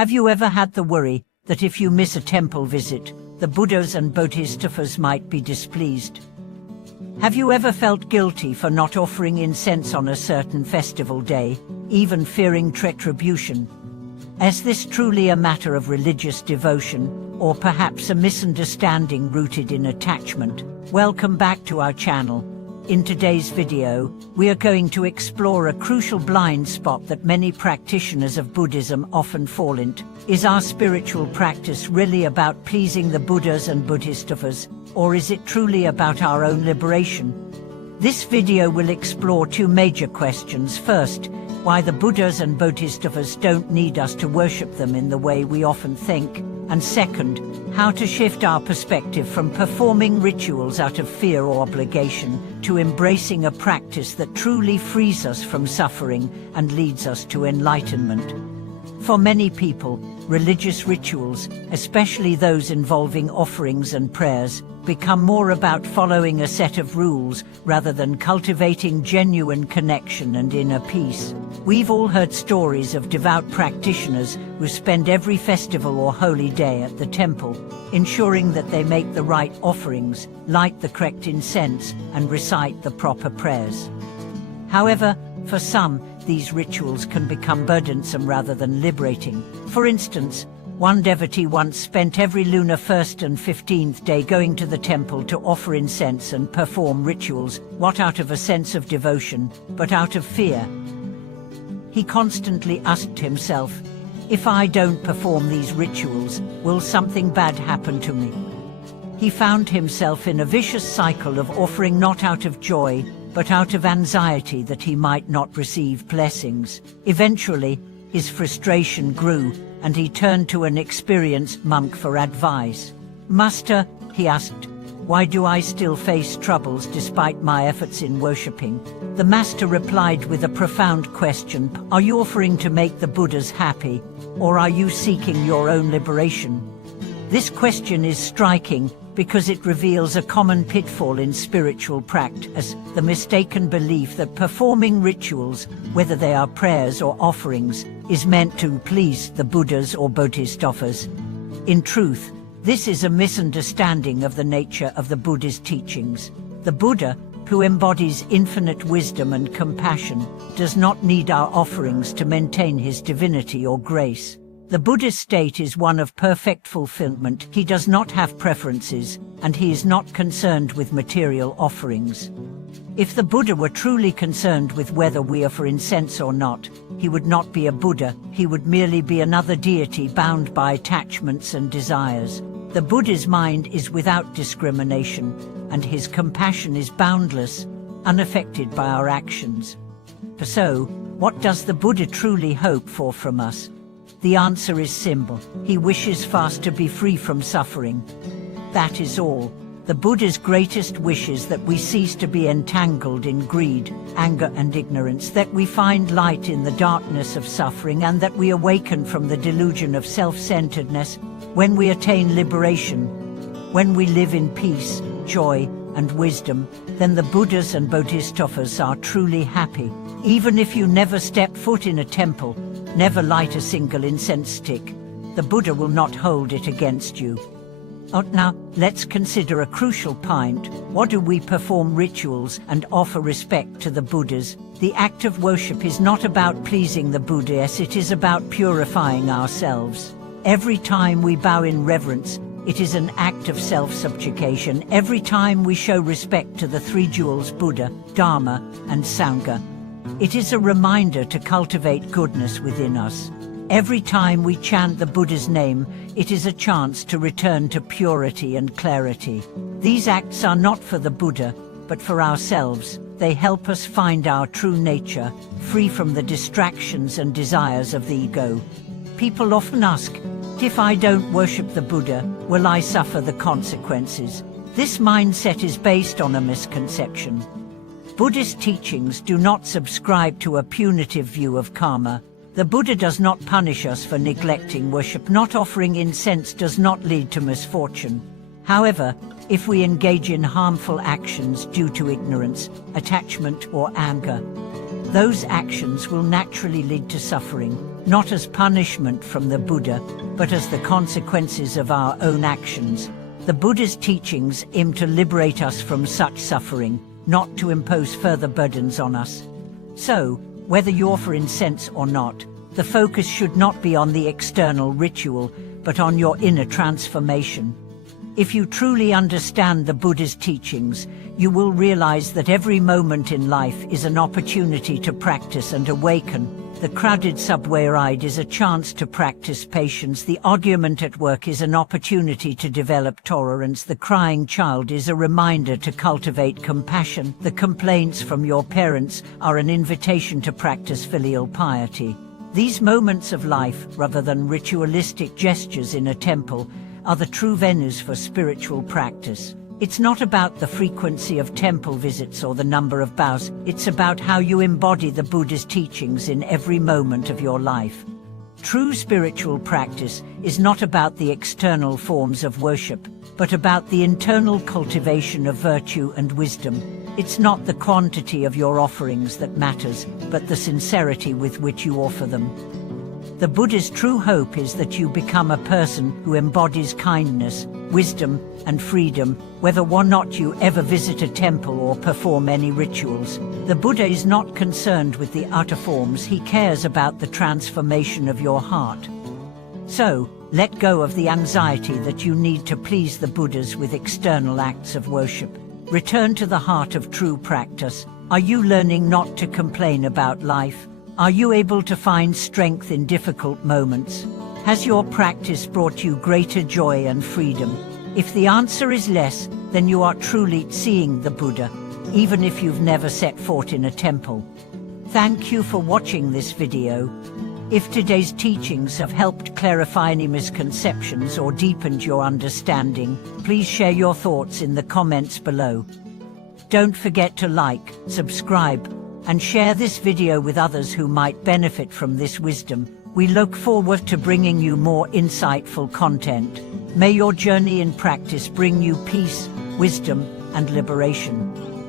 Have you ever had the worry that if you miss a temple visit, the Buddhas and Bodhisattvas might be displeased? Have you ever felt guilty for not offering incense on a certain festival day, even fearing retribution? Is this truly a matter of religious devotion, or perhaps a misunderstanding rooted in attachment? Welcome back to our channel. In today's video, we are going to explore a crucial blind spot that many practitioners of Buddhism often fall into. Is our spiritual practice really about pleasing the Buddhas and Bodhisattvas, or is it truly about our own liberation? This video will explore two major questions. First, why the Buddhas and Bodhisattvas don't need us to worship them in the way we often think, and second, how to shift our perspective from performing rituals out of fear or obligation to embracing a practice that truly frees us from suffering and leads us to enlightenment. For many people, religious rituals, especially those involving offerings and prayers, become more about following a set of rules rather than cultivating genuine connection and inner peace. We've all heard stories of devout practitioners who spend every festival or holy day at the temple, ensuring that they make the right offerings, light the correct incense, and recite the proper prayers. However, for some, these rituals can become burdensome rather than liberating. For instance, one devotee once spent every lunar 1st and 15th day going to the temple to offer incense and perform rituals, not out of a sense of devotion, but out of fear. He constantly asked himself, if I don't perform these rituals, will something bad happen to me? He found himself in a vicious cycle of offering not out of joy, but out of anxiety that he might not receive blessings. Eventually, his frustration grew, and he turned to an experienced monk for advice. "Master," he asked, "why do I still face troubles despite my efforts in worshipping?" The master replied with a profound question: are you offering to make the Buddhas happy, or are you seeking your own liberation? This question is striking because it reveals a common pitfall in spiritual practice, the mistaken belief that performing rituals, whether they are prayers or offerings, is meant to please the Buddhas or Bodhisattvas. In truth, this is a misunderstanding of the nature of the Buddha's teachings. The Buddha, who embodies infinite wisdom and compassion, does not need our offerings to maintain his divinity or grace. The Buddhist state is one of perfect fulfillment. He does not have preferences, and he is not concerned with material offerings. If the Buddha were truly concerned with whether we offer incense or not, he would not be a Buddha, he would merely be another deity bound by attachments and desires. The Buddha's mind is without discrimination, and his compassion is boundless, unaffected by our actions. So, what does the Buddha truly hope for from us? The answer is simple. He wishes for us to be free from suffering. That is all. The Buddha's greatest wish is that we cease to be entangled in greed, anger and ignorance, that we find light in the darkness of suffering, and that we awaken from the delusion of self-centeredness. When we attain liberation, when we live in peace, joy, and wisdom, then the Buddhas and Bodhisattvas are truly happy. Even if you never step foot in a temple, never light a single incense stick, the Buddha will not hold it against you. Now, let's consider a crucial point. What do we perform rituals and offer respect to the Buddhas? The act of worship is not about pleasing the Buddhas, it is about purifying ourselves. Every time we bow in reverence, it is an act of self-subjugation. Every time we show respect to the three jewels Buddha, Dharma, and Sangha, it is a reminder to cultivate goodness within us. Every time we chant the Buddha's name, it is a chance to return to purity and clarity. These acts are not for the Buddha, but for ourselves. They help us find our true nature, free from the distractions and desires of the ego. People often ask, if I don't worship the Buddha, will I suffer the consequences? This mindset is based on a misconception. Buddhist teachings do not subscribe to a punitive view of karma. The Buddha does not punish us for neglecting worship. Not offering incense does not lead to misfortune. However, if we engage in harmful actions due to ignorance, attachment, or anger, those actions will naturally lead to suffering. not as punishment from the Buddha, but as the consequences of our own actions. The Buddha's teachings aim to liberate us from such suffering, not to impose further burdens on us. So, whether you offer incense or not, the focus should not be on the external ritual, but on your inner transformation. If you truly understand the Buddha's teachings, you will realize that every moment in life is an opportunity to practice and awaken. The crowded subway ride is a chance to practice patience. The argument at work is an opportunity to develop tolerance. The crying child is a reminder to cultivate compassion. The complaints from your parents are an invitation to practice filial piety. These moments of life, rather than ritualistic gestures in a temple, are the true venues for spiritual practice. It's not about the frequency of temple visits or the number of bows. It's about how you embody the Buddha's teachings in every moment of your life. True spiritual practice is not about the external forms of worship, but about the internal cultivation of virtue and wisdom. It's not the quantity of your offerings that matters, but the sincerity with which you offer them. The Buddha's true hope is that you become a person who embodies kindness, wisdom, and freedom, whether or not you ever visit a temple or perform any rituals. The Buddha is not concerned with the outer forms. He cares about the transformation of your heart. So, let go of the anxiety that you need to please the Buddhas with external acts of worship. Return to the heart of true practice. Are you learning not to complain about life? Are you able to find strength in difficult moments? Has your practice brought you greater joy and freedom? If the answer is less, then you are truly seeing the Buddha, even if you've never set foot in a temple. Thank you for watching this video. If today's teachings have helped clarify any misconceptions or deepened your understanding, please share your thoughts in the comments below. Don't forget to like, subscribe, and share this video with others who might benefit from this wisdom. We look forward to bringing you more insightful content. May your journey in practice bring you peace, wisdom, and liberation.